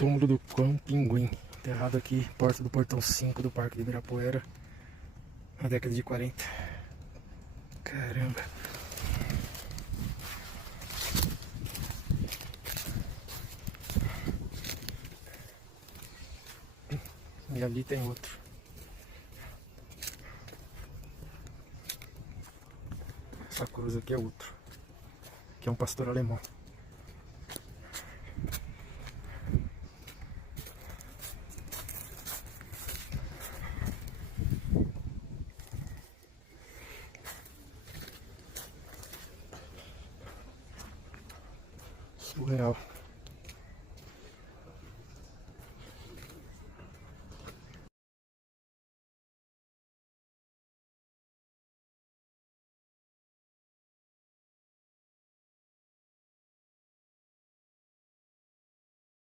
Túmulo do Cão Pinguim, enterrado aqui, porta do portão 5 do Parque de Ibirapuera, na década de 40. Caramba. E ali tem outro. Essa cruz aqui é outro, que é um pastor alemão. Surreal.